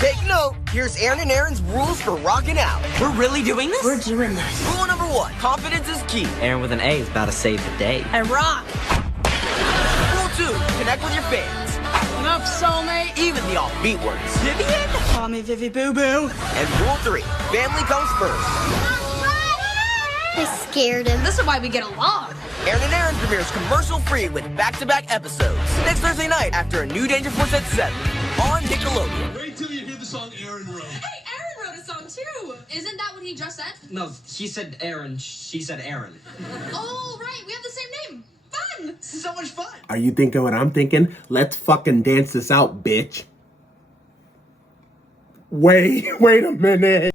Take note, here's Erin and Erin's rules for rocking out. We're really doing this? We're doing this. Rule number 1, confidence is key. Erin with an A is about to save the day. And rock. Rule 2, connect with your fans. Enough, soulmate. Even the offbeat ones. Vivian? Call me Vivi Boo Boo. And rule 3, family comes first. I scared him. This is why we get along. Erin and Erin premieres commercial-free with back-to-back episodes. Next Thursday night after a new Danger Force at 7 on Nickelodeon. Wait till you hear the song Erin wrote. Hey, Erin wrote a song too. Isn't that what he just said? No, he said Erin, she said Erin. Oh, right. We have the same name. Fun. So much fun. Are you thinking what I'm thinking? Let's fucking dance this out, bitch. Wait a minute.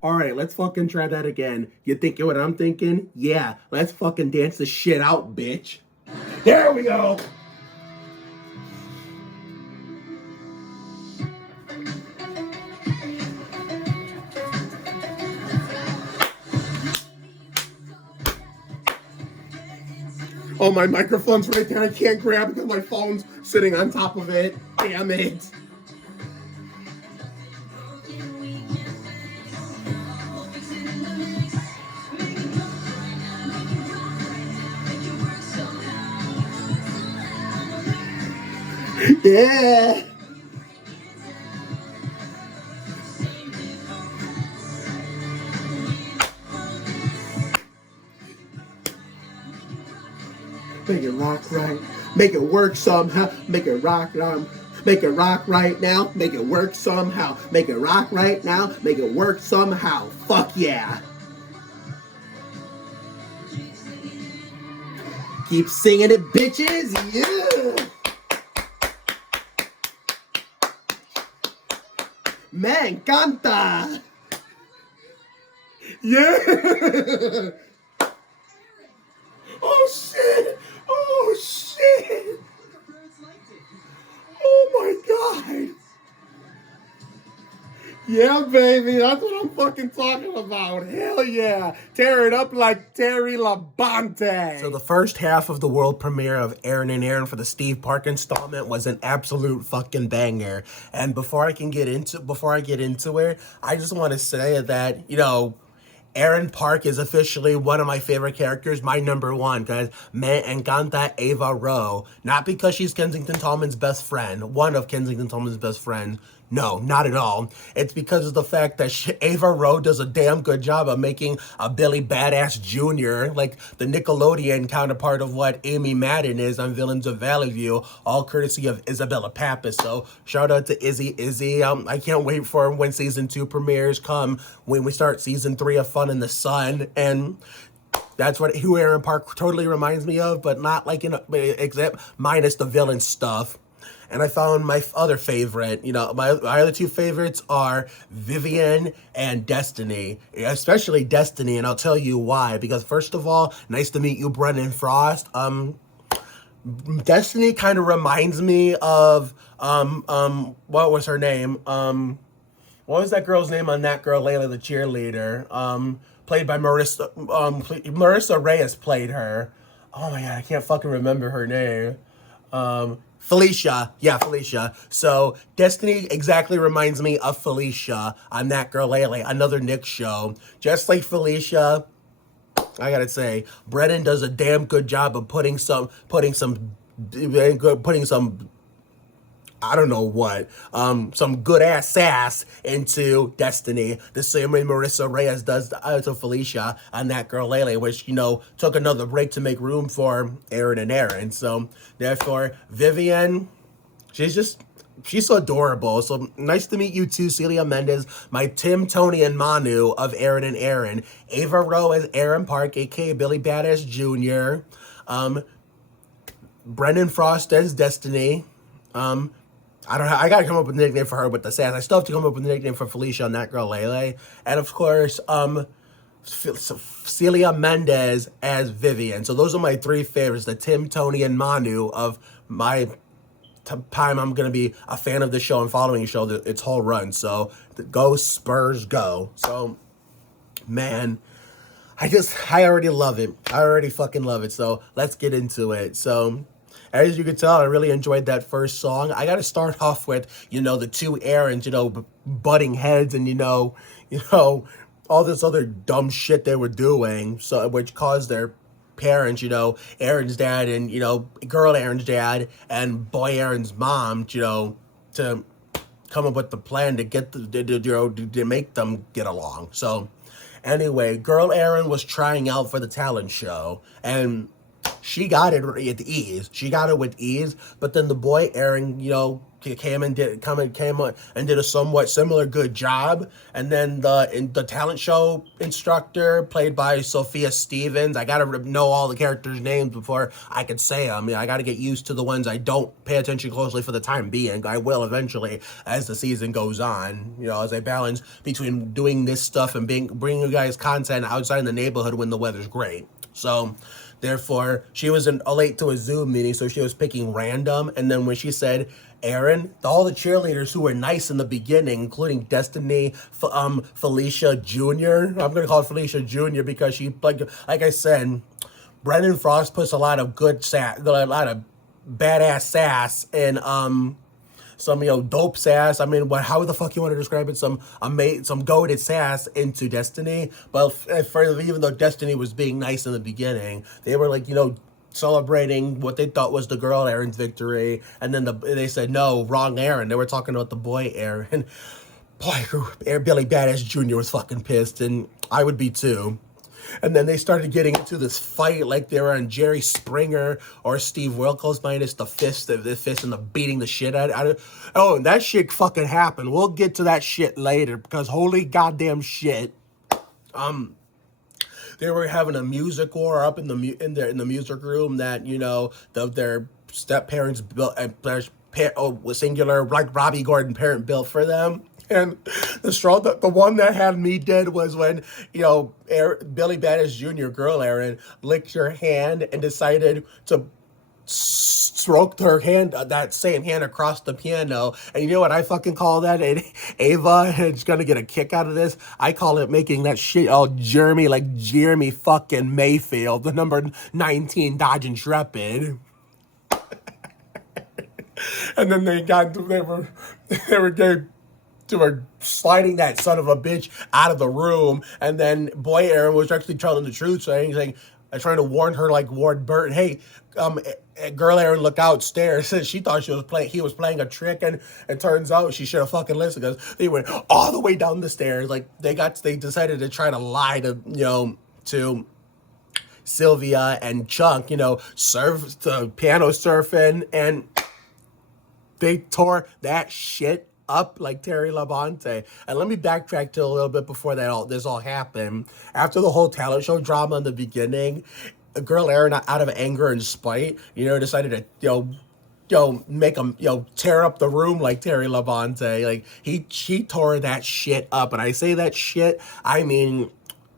Alright, let's fucking try that again. You thinking what I'm thinking? Yeah, let's fucking dance this shit out, bitch. There we go! Oh, my microphone's right there. I can't grab it because my phone's sitting on top of it. Damn it. Yeah. Make it rock right. Make it work somehow. Make it rock Make it rock right now. Make it work somehow. Make it rock right now. Make it work somehow. Fuck yeah. Keep singing it, bitches. Yeah. Me encanta. Yeah. Oh shit. Oh shit. Oh my god. Yeah, baby, that's what I'm fucking talking about. Hell yeah. Tear it up like Terry Labonte. So the first half of the world premiere of Erin and Erin for the Steve Park installment was an absolute fucking banger. And before I get into it, I just want to say that, you know, Erin Park is officially one of my favorite characters, my number one, because me encanta Ava Rowe. Not because she's Kensington Tallman's best friend, one of Kensington Tallman's best friends. No, not at all. It's because of the fact that Ava Rowe does a damn good job of making a Billy Badass Jr., like the Nickelodeon counterpart of what Amy Madden is on Villains of Valley View, all courtesy of Isabella Pappas. So shout out to Izzy. I can't wait for when season 2 premieres come, when we start season 3 of Fun in the Sun. And that's who Erin Park totally reminds me of, but not like except minus the villain stuff. And I found my other favorite, you know, my other two favorites are Vivian and Destiny, especially Destiny, and I'll tell you why. Because first of all, nice to meet you, Brennan Frost. Destiny kind of reminds me of, what was her name? What was that girl's name on That Girl Layla, the cheerleader? Played by Marissa Reyes played her. Oh my god, I can't fucking remember her name. Felicia. Yeah, Felicia. So, Destiny exactly reminds me of Felicia on That Girl Lately, another Nick show. Just like Felicia, I gotta say, Brennan does a damn good job of putting some I don't know what, some good ass sass into Destiny, the same way Marissa Reyes does to Felicia on That Girl Lately, which, you know, took another break to make room for Erin and Erin. So, therefore, Vivian, she's so adorable. So, nice to meet you too, Celia Mendez, my Tim, Tony, and Manu of Erin and Erin. Ava Rowe as Erin Park, a.k.a. Billy Badass Jr. Brennan Frost as Destiny. I gotta come up with a nickname for her with the sass. I still have to come up with a nickname for Felicia on That Girl Lele. And of course, Celia Mendez as Vivian. So those are my three favorites, the Tim, Tony, and Manu of my time I'm going to be a fan of the show and following the show its whole run. So, go Spurs, go. So, man, I already love it. I already fucking love it. So, let's get into it. So, as you can tell, I really enjoyed that first song. I got to start off with, the two Erins, butting heads and, all this other dumb shit they were doing, so which caused their parents, Erin's dad and, girl Erin's dad and boy Erin's mom, to come up with the plan to get to make them get along. So anyway, girl Erin was trying out for the talent show and she got it with ease. But then the boy Erin, came and did a somewhat similar good job. And then the talent show instructor, played by Sophia Stevens, I gotta know all the characters' names before I could say them. I gotta get used to the ones I don't pay attention closely for the time being. I will eventually as the season goes on. As I balance between doing this stuff and bringing you guys content outside in the neighborhood when the weather's great. So. Therefore, she was late to a Zoom meeting, so she was picking random. And then when she said, Erin, all the cheerleaders who were nice in the beginning, including Destiny, Felicia Jr. I'm going to call it Felicia Jr. because she, like I said, Brendan Frost puts a lot of a lot of badass sass in, some dope sass. I mean, how the fuck you want to describe it? Some goated sass into Destiny. But even though Destiny was being nice in the beginning, they were like celebrating what they thought was the girl Erin's victory, and then they said no, wrong Erin. They were talking about the boy Erin. Boy, Billy Badass Jr. was fucking pissed, and I would be too. And then they started getting into this fight like they were on Jerry Springer or Steve Wilkos minus the fist and the beating the shit out of. Oh, and that shit fucking happened. We'll get to that shit later because holy goddamn shit. They were having a music war up in the music room that their step parents built, singular like Robbie Gordon parent built for them. And the one that had me dead was when, Billy Badass Jr., girl Erin, licked her hand and decided to stroke her hand, that same hand across the piano. And you know what I fucking call that? And Ava is going to get a kick out of this. I call it making that shit all Jeremy fucking Mayfield, the number 19 Dodge Intrepid. And then they were sliding that son of a bitch out of the room, and then boy Erin was actually telling the truth, saying trying to warn her like Ward Burton, hey, girl Erin, look outstairs. She thought he was playing a trick, and it turns out she should have fucking listened because they went all the way down the stairs. Like they decided to try to lie to Sylvia and Chunk, piano surfing, and they tore that shit up like Terry Labonte. And let me backtrack to a little bit before this all happened. After the whole talent show drama in the beginning, girl Erin, out of anger and spite, decided to make him, tear up the room like Terry Labonte. Like she tore that shit up. And I say that shit, I mean,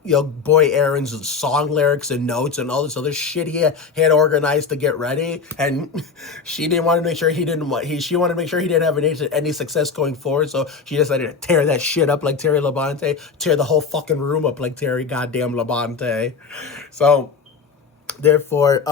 boy Erin's song lyrics and notes and all this other shit he had organized to get ready, and she wanted to make sure he didn't have any success going forward, so she decided to tear that shit up like Terry Labonte, tear the whole fucking room up like Terry goddamn Labonte. So therefore,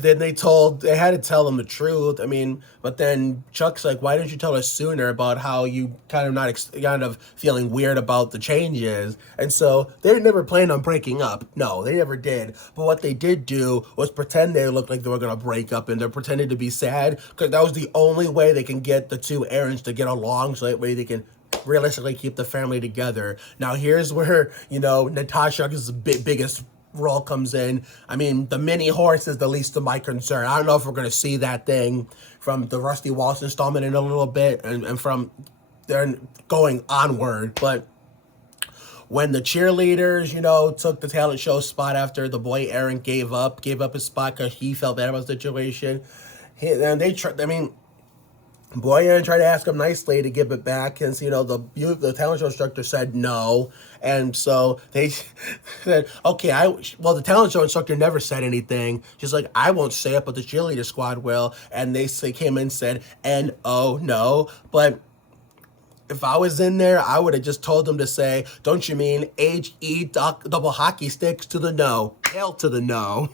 then they had to tell them the truth. I mean, but then Chuck's like, why didn't you tell us sooner about how you kind of feeling weird about the changes? And so they never planned on breaking up. No, they never did. But what they did do was pretend they looked like they were going to break up, and they're pretending to be sad because that was the only way they can get the two Erins to get along, so that way they can realistically keep the family together. Now here's where, Natasha's biggest role comes in. I mean, the mini horse is the least of my concern. I don't know if we're going to see that thing from the Rusty Walsh installment in a little bit and from there going onward, but when the cheerleaders, took the talent show spot after the boy Erin gave up his spot because he felt bad about the situation, Boy Aaron tried to ask him nicely to give it back, and you know the talent show instructor said no, and so they said, okay, the talent show instructor never said anything. She's like, I won't say it, but the cheerleader squad will, and they came in and said N-O, no, but if I was in there, I would have just told them to say, don't you mean H-E double hockey sticks to the no, L to the no.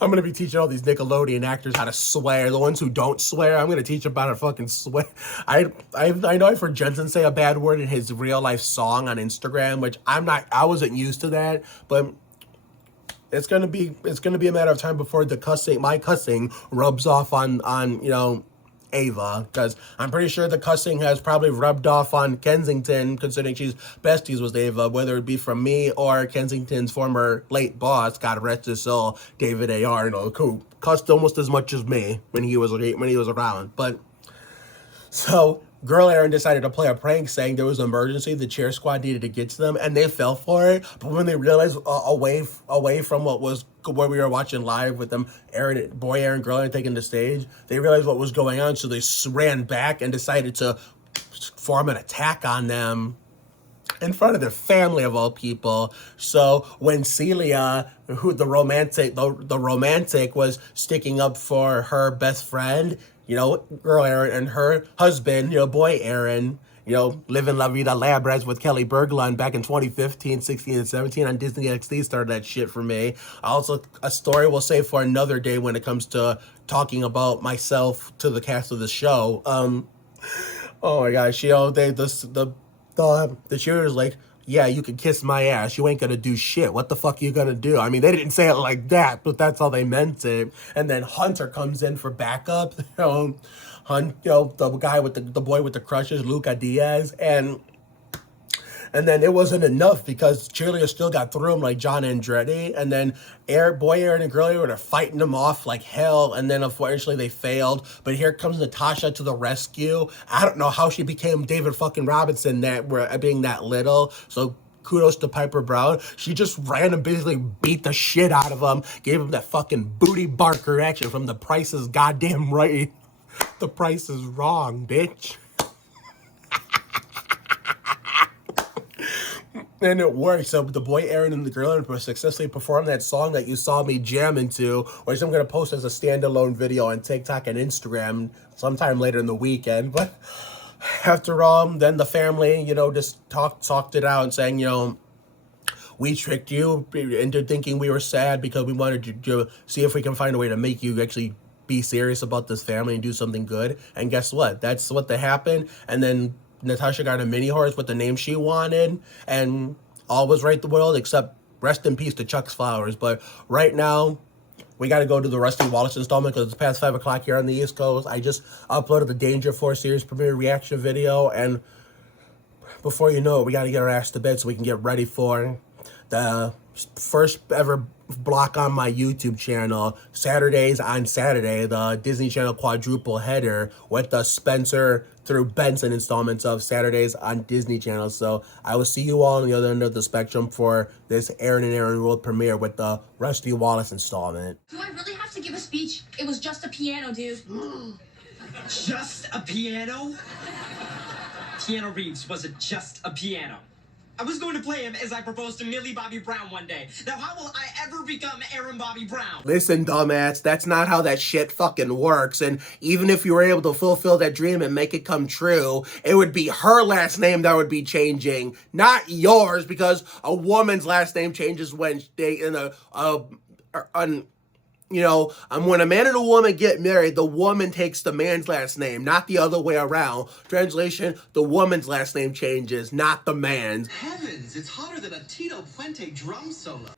I'm going to be teaching all these Nickelodeon actors how to swear. The ones who don't swear, I'm going to teach them how to fucking swear. I know I've heard Jensen say a bad word in his real life song on Instagram, which I wasn't used to that, but it's going to be a matter of time before my cussing rubs off on you know, Ava, because I'm pretty sure the cussing has probably rubbed off on Kensington, considering she's besties with Ava, whether it be from me or Kensington's former late boss, God rest his soul, David A. Arnold, who cussed almost as much as me when he was around. But so Girl Erin decided to play a prank, saying there was an emergency, the cheer squad needed to get to them, and they fell for it. But when they realized away from where we were watching live with them, Boy Aaron, Girl Erin taking the stage, they realized what was going on, so they ran back and decided to form an attack on them in front of their family of all people. So when Celia, who the romantic was sticking up for her best friend, you know, Girl Erin, and her husband, you know, Boy Aaron, you know, living La Vida Labras with Kelly Berglund back in 2015, 16, and 17 on Disney XD started that shit for me. Also, a story we'll save for another day when it comes to talking about myself to the cast of the show. Oh my gosh, you know, the cheerleader's like, yeah, you can kiss my ass. You ain't gonna do shit. What the fuck are you gonna do? I mean, they didn't say it like that, but that's how they meant it. And then Hunter comes in for backup. The guy with the boy with the crushes, Luca Diaz, and then it wasn't enough because cheerleaders still got through him like John Andretti, and then Boy Aaron and Girl Erin were fighting them off like hell, and then unfortunately they failed. But here comes Natasha to the rescue. I don't know how she became David fucking Robinson being that little, so kudos to Piper Brown. She just ran and basically beat the shit out of him, gave him that fucking booty barker action from The Price is Goddamn Right. The Price is Wrong, bitch. And it worked. So the Boy Aaron and the Girl Erin successfully performed that song that you saw me jam into, which I'm going to post as a standalone video on TikTok and Instagram sometime later in the weekend. But after all, then the family, you know, just talked it out and saying, you know, we tricked you into thinking we were sad because we wanted to see if we can find a way to make you actually be serious about this family and do something good. And guess what? That's what happened. And then Natasha got a mini horse with the name she wanted, and all was right the world, except rest in peace to Chuck's Flowers. But right now, we got to go to the Rusty Wallace installment because it's past 5 o'clock here on the East Coast. I just uploaded the Danger Force series premiere reaction video, and before you know it, we got to get our ass to bed so we can get ready for the first ever block on my YouTube channel, Saturdays on Saturday, the Disney Channel quadruple header with the Spencer through Benson installments of Saturdays on Disney Channel. So I will see you all on the other end of the spectrum for this Erin and Erin world premiere with the Rusty Wallace installment. Do I really have to give a speech? It was just a piano, dude. Just a piano? Keanu Reeves wasn't just a piano. I was going to play him as I proposed to Millie Bobby Brown one day. Now, how will I ever become Erin Bobby Brown? Listen, dumbass, that's not how that shit fucking works. And even if you were able to fulfill that dream and make it come true, it would be her last name that would be changing, not yours, because a woman's last name changes when they when a man and a woman get married, the woman takes the man's last name, not the other way around. Translation, the woman's last name changes, not the man's. Heavens, it's hotter than a Tito Puente drum solo.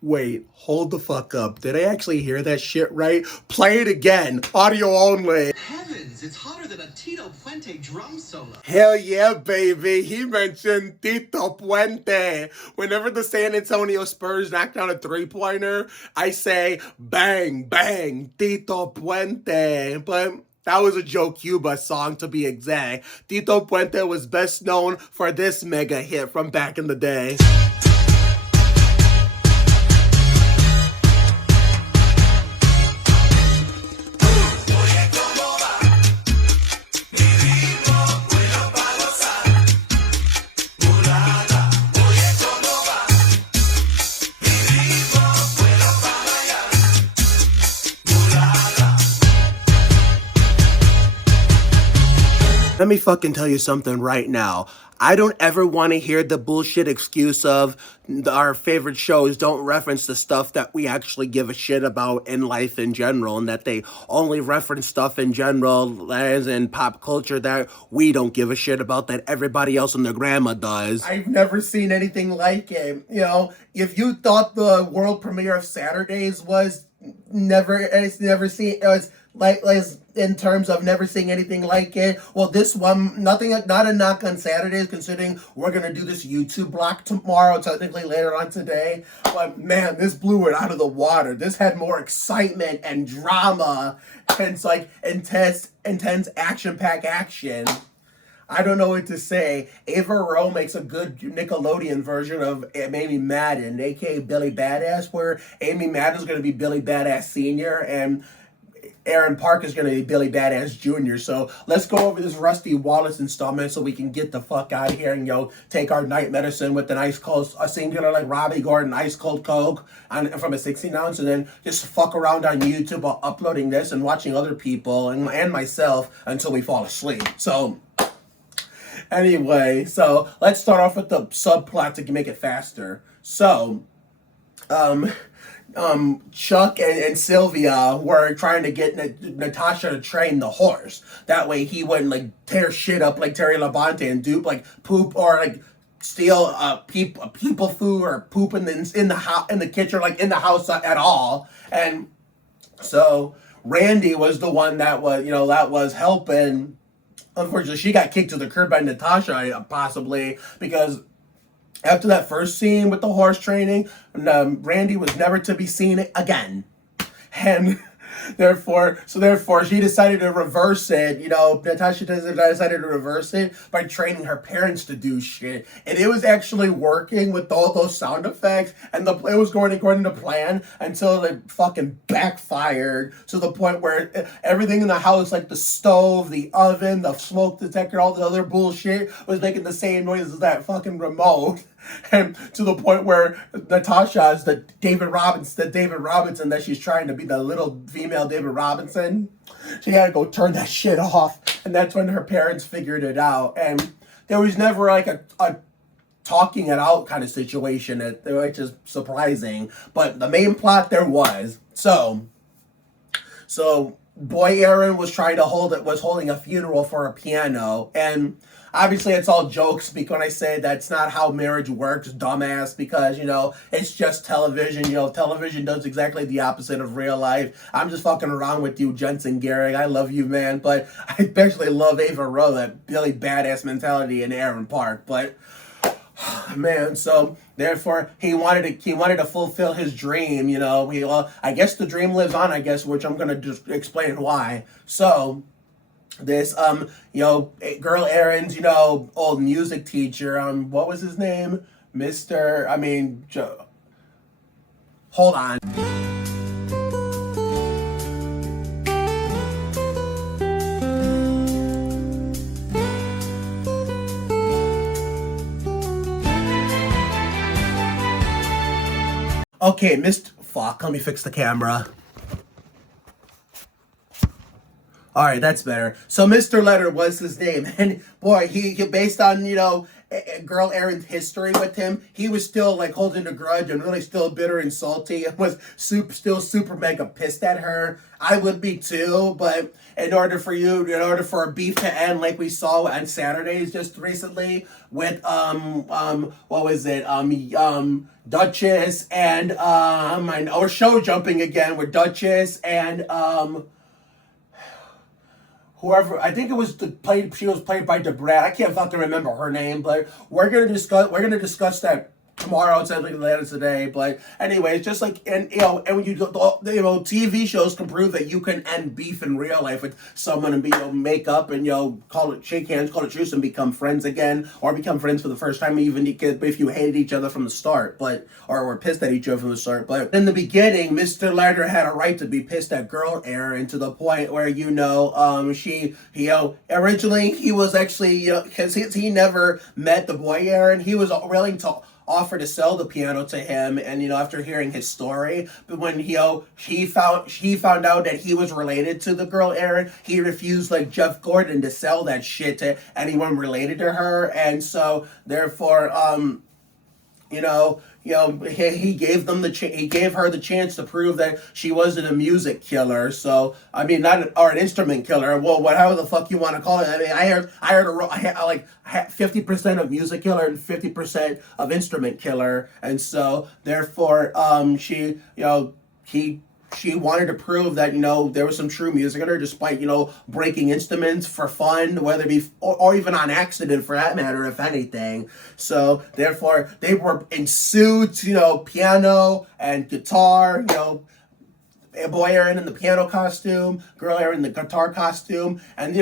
Wait, hold the fuck up. Did I actually hear that shit right? Play it again. Audio only. Heavens, it's hotter than a Tito Puente drum solo. Hell yeah, baby. He mentioned Tito Puente. Whenever the San Antonio Spurs knock down a three-pointer, I say, bang, bang, Tito Puente. But that was a Joe Cuba song, to be exact. Tito Puente was best known for this mega hit from back in the day. Let me fucking tell you something right now. I don't ever want to hear the bullshit excuse of our favorite shows don't reference the stuff that we actually give a shit about in life in general, and that they only reference stuff in general, as in pop culture, that we don't give a shit about, that everybody else and their grandma does. I've never seen anything like it. You know, if you thought the world premiere of Saturdays was never seen, it was like in terms of never seeing anything like it. Well, this one, not a knock on Saturdays, considering we're gonna do this YouTube block tomorrow, technically later on today. But man, this blew it out of the water. This had more excitement and drama, and it's like intense action-packed action. I don't know what to say. Ava Rowe makes a good Nickelodeon version of Amy Madden, aka Billy Badass, where Amy Madden's gonna be Billy Badass Senior, and Erin Park is going to be Billy Badass Jr. So let's go over this Rusty Wallace installment so we can get the fuck out of here and, take our night medicine with an ice cold, a singular like Robbie Gordon ice cold Coke from a 16 ounce, and then just fuck around on YouTube while uploading this and watching other people and myself until we fall asleep. So anyway, so let's start off with the subplot to make it faster. So, Chuck and Sylvia were trying to get Natasha to train the horse. That way he wouldn't tear shit up like Terry Labonte and dupe poop or steal people food or poop in the kitchen, in the house at all. And so Randy was the one that was helping. Unfortunately, she got kicked to the curb by Natasha, possibly because after that first scene with the horse training, Randy was never to be seen again. And therefore she decided to reverse it. Natasha decided to reverse it by training her parents to do shit. And it was actually working with all those sound effects, and it was going according to plan until it fucking backfired to the point where everything in the house, like the stove, the oven, the smoke detector, all the other bullshit, was making the same noise as that fucking remote. And to the point where Natasha is the David Robinson that she's trying to be, the little female David Robinson. She had to go turn that shit off. And that's when her parents figured it out. And there was never a talking it out kind of situation, which is surprising. But the main plot there was. So boy Erin was holding a funeral for a piano, and obviously it's all jokes because when I say that's not how marriage works, dumbass, because it's just television. Television does exactly the opposite of real life. I'm just fucking around with you, Jensen Garrick. I love you, man, but I especially love Ava Rowe, that Billy Badass mentality in Erin Park. But man, so therefore he wanted to fulfill his dream. I guess the dream lives on, which I'm gonna just explain why. So this girl Erin's old music teacher, what was his name? Hold on. Okay, fuck, let me fix the camera. All right, that's better. So Mr. Letter was his name, and boy, he based on girl Erin's history with him, he was still holding a grudge and really still bitter and salty, and was still super mega pissed at her. I would be too, but in order for a beef to end, like we saw on Saturdays just recently with what was it, Duchess and or show jumping again with Duchess and whoever, I think it was she was played by Debrat. I can't fucking remember her name, but we're gonna discuss that tomorrow. It's later today. But anyways, just and when you TV shows can prove that you can end beef in real life with someone and make up and shake hands, call it truce, and become friends again, or become friends for the first time, even if you hated each other from the start, or were pissed at each other from the start. But in the beginning, Mr. Leiter had a right to be pissed at girl Erin, to the point where originally he was actually because he never met the boy Erin, he was willing to offered to sell the piano to him, and after hearing his story, but when he found out that he was related to the girl Erin, he refused, like Jeff Gordon, to sell that shit to anyone related to her, and so therefore he gave her the chance to prove that she wasn't a music killer. So I mean, or an instrument killer. Well, whatever the fuck you want to call it. I mean, I heard 50% of music killer and 50% of instrument killer, and so therefore, she wanted to prove that, there was some true music in her, despite, breaking instruments for fun, whether it be, or even on accident for that matter, if anything. So, therefore, they were in suits, piano and guitar, boy Erin in the piano costume, girl Erin in the guitar costume, and,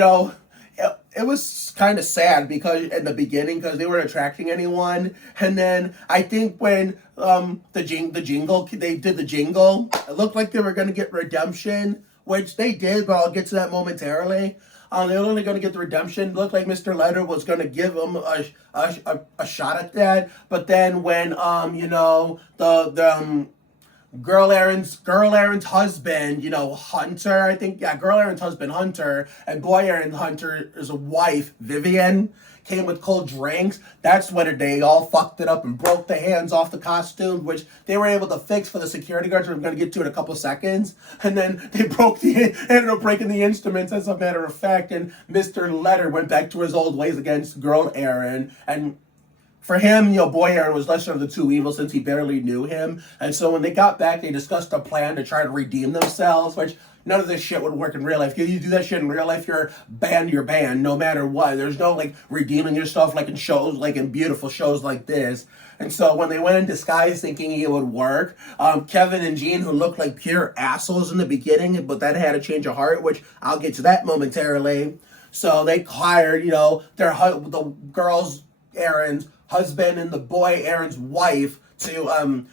it was kind of sad because in the beginning, because they weren't attracting anyone, and then I think when they did the jingle, it looked like they were going to get redemption, which they did, but I'll get to that momentarily. They were only going to get the redemption. It looked like Mr. Letter was going to give them a shot at that, but then when Girl Erin's husband, Hunter, I think, Girl Erin's husband, Hunter, and boy Erin's Hunter's wife, Vivian, came with cold drinks. That's when they all fucked it up and broke the hands off the costume, which they were able to fix for the security guards, which I'm going to get to in a couple seconds. And then they ended up breaking the instruments, as a matter of fact, and Mr. Letter went back to his old ways against Girl Erin, and for him, boy Erin was lesser of the two evils since he barely knew him. And so when they got back, they discussed a plan to try to redeem themselves, which none of this shit would work in real life. If you do that shit in real life, you're banned no matter what. There's no, redeeming yourself like in shows, like in beautiful shows like this. And so when they went in disguise thinking it would work, Kevin and Jean, who looked like pure assholes in the beginning, but that had a change of heart, which I'll get to that momentarily. So they hired, the girls, Erin's husband and the boy Erin's wife to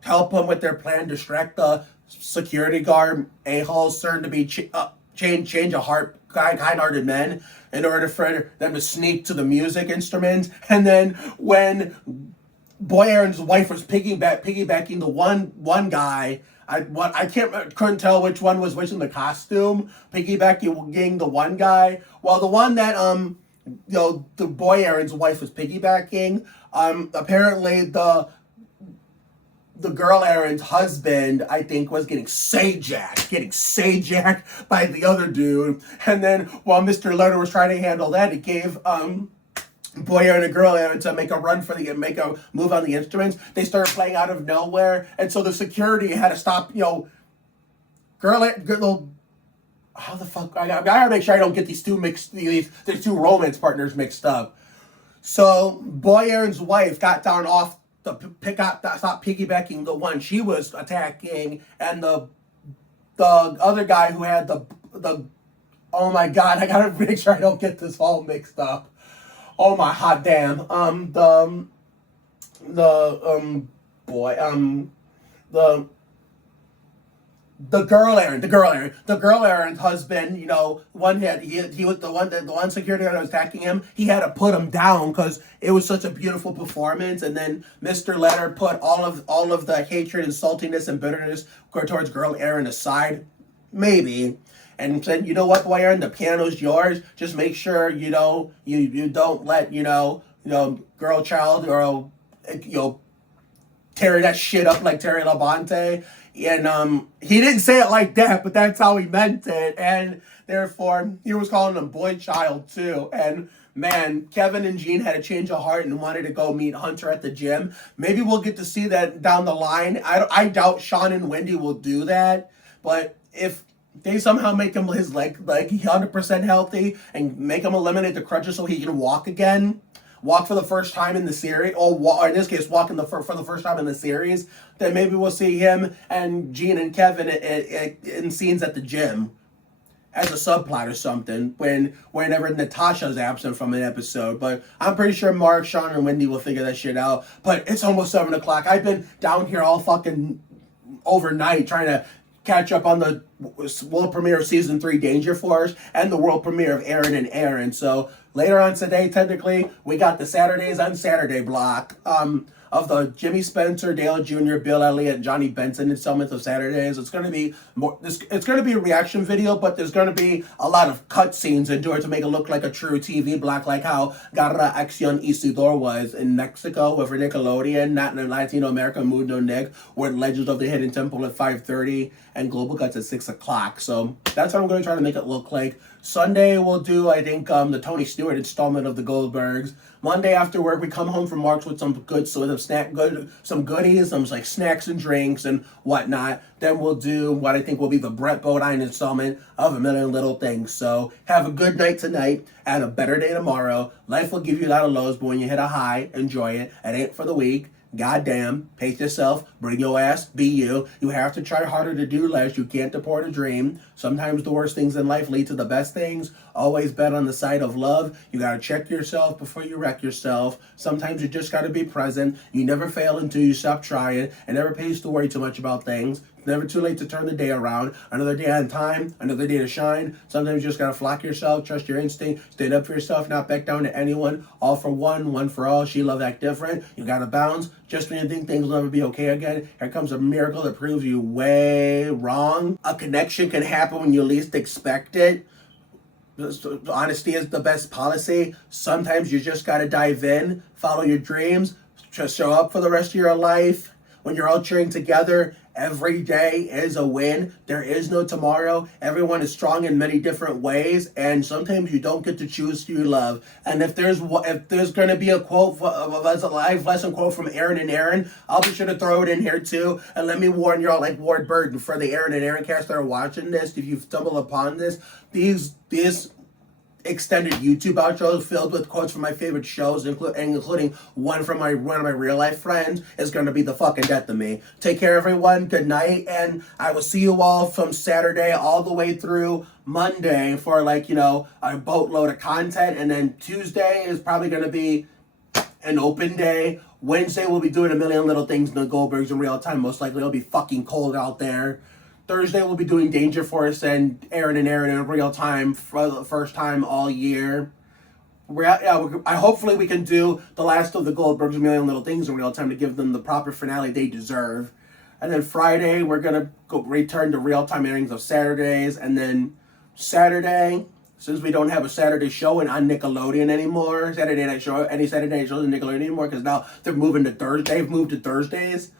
help them with their plan, distract the security guard a-holes, certain to be change of heart, kind-hearted men, in order for them to sneak to the music instruments. And then when boy Erin's wife was piggybacking the one guy, couldn't tell which one was which in the costume, piggybacking the one guy, well, the one that the boy Erin's wife was piggybacking. Apparently the girl Erin's husband, I think, was getting say-jacked by the other dude. And then while Mr. Letter was trying to handle that, he gave boy Erin and girl Erin to make a move on the instruments. They started playing out of nowhere, and so the security had to stop. How the fuck? I gotta make sure I don't get these two romance partners mixed up. So boy Erin's wife got down off stopped piggybacking the one she was attacking, and the other guy who had the oh my god, I gotta make sure I don't get this all mixed up. Oh my hot damn. The girl Erin's husband, he was the one security guard that was attacking him. He had to put him down because it was such a beautiful performance. And then Mr. Letter put all of the hatred and saltiness and bitterness towards girl Erin aside, maybe, and said, you know what, boy Erin, the piano's yours. Just make sure you don't let girl child or tear that shit up like Terry Labonte. And he didn't say it like that, but that's how he meant it. And therefore, he was calling him boy child too. And man, Kevin and Jean had a change of heart and wanted to go meet Hunter at the gym. Maybe we'll get to see that down the line. I doubt Sean and Wendy will do that. But if they somehow make him his leg 100% healthy and make him eliminate the crutches so he can walk again, walk for the first time in the series, or in this case, walk for the first time in the series, then maybe we'll see him and Jean and Kevin in scenes at the gym as a subplot or something whenever Natasha's absent from an episode. But I'm pretty sure Mark, Sean, and Wendy will figure that shit out. But it's almost 7 o'clock. I've been down here all fucking overnight trying to catch up on the world premiere of season 3 Danger Force and the world premiere of Erin and Erin. So later on today, technically, we got the Saturdays on Saturday block of of the Jimmy Spencer, Dale Jr., Bill Elliott, Johnny Benson installments of Saturdays. It's gonna be more. It's gonna be a reaction video, but there's gonna be a lot of cutscenes into it to make it look like a true TV block, like how Garra Acción Isidor was in Mexico with Nickelodeon, not in Latino America, Mundo Nick, or Legends of the Hidden Temple at 5:30 and Global Cuts at 6 o'clock. So that's what I'm going to try to make it look like. Sunday we'll do, I think, the Tony Stewart installment of the Goldbergs. Monday after work we come home from March with some good sort of some goodies, some like snacks and drinks and whatnot. Then we'll do what I think will be the Brett Bodine installment of A Million Little Things. So have a good night tonight and a better day tomorrow. Life will give you a lot of lows, but when you hit a high, enjoy it. It ain't for the weak. Goddamn, pace yourself, bring your ass, be you. You have to try harder to do less. You can't deport a dream. Sometimes the worst things in life lead to the best things. Always bet on the side of love. You gotta check yourself before you wreck yourself. Sometimes you just gotta be present. You never fail until you stop trying. It never pays to worry too much about things. Never too late to turn the day around. Another day on time, another day to shine. Sometimes you just gotta flock yourself, trust your instinct, stand up for yourself, not back down to anyone. All for one, one for all. She love act different. You gotta bounce. Just when you think things will never be okay again, here comes a miracle that proves you way wrong. A connection can happen when you least expect it. Honesty is the best policy. Sometimes you just gotta dive in, follow your dreams, just show up for the rest of your life. When you're all cheering together, every day is a win. There is no tomorrow. Everyone is strong in many different ways, and sometimes you don't get to choose who you love. And if there's going to be a quote, as a live lesson quote from Erin and Erin, I'll be sure to throw it in here too. And let me warn y'all, like Ward Burton, for the Erin and Erin cast that are watching this, if you stumble upon this, these extended YouTube outros filled with quotes from my favorite shows, including one of my real life friends, is going to be the fucking death of me. Take care, everyone. Good night, and I will see you all from Saturday all the way through Monday for a boatload of content, and then Tuesday is probably going to be an open day. Wednesday we'll be doing A Million Little Things in the Goldbergs in real time. Most likely it'll be fucking cold out there. Thursday we'll be doing Danger Force and Erin in real time for the first time all year. Hopefully we can do the last of the Goldbergs A Million Little Things in real time to give them the proper finale they deserve. And then Friday we're gonna return to real time airings of Saturdays, and then Saturday, since we don't have a Saturday show on Nickelodeon anymore, any Saturday shows on Nickelodeon anymore, because now they've moved to Thursdays.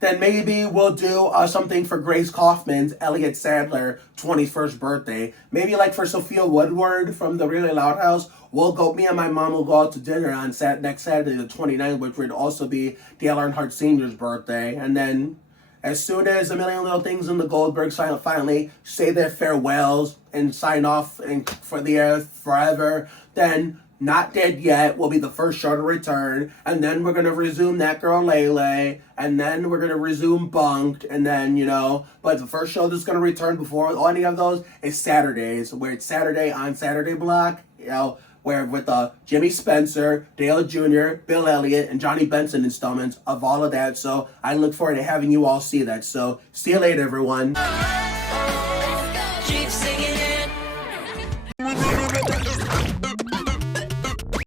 Then maybe we'll do something for Grace Kaufman's Elliot Sadler 21st birthday. Maybe like for Sophia Woodward from the Really Loud House, me and my mom will go out to dinner on next Saturday the 29th, which would also be Dale Earnhardt Sr.'s birthday. And then as soon as A Million Little Things in the Goldbergs finally say their farewells and sign off for the earth forever, then Not Dead Yet will be the first show to return, and then we're going to resume That Girl Lele, and then we're going to resume Bunked, and then, but the first show that's going to return before any of those is Saturdays, where it's Saturday on Saturday block, where with Jimmy Spencer, Dale Jr., Bill Elliott, and Johnny Benson installments of all of that. So I look forward to having you all see that. So see you later, everyone.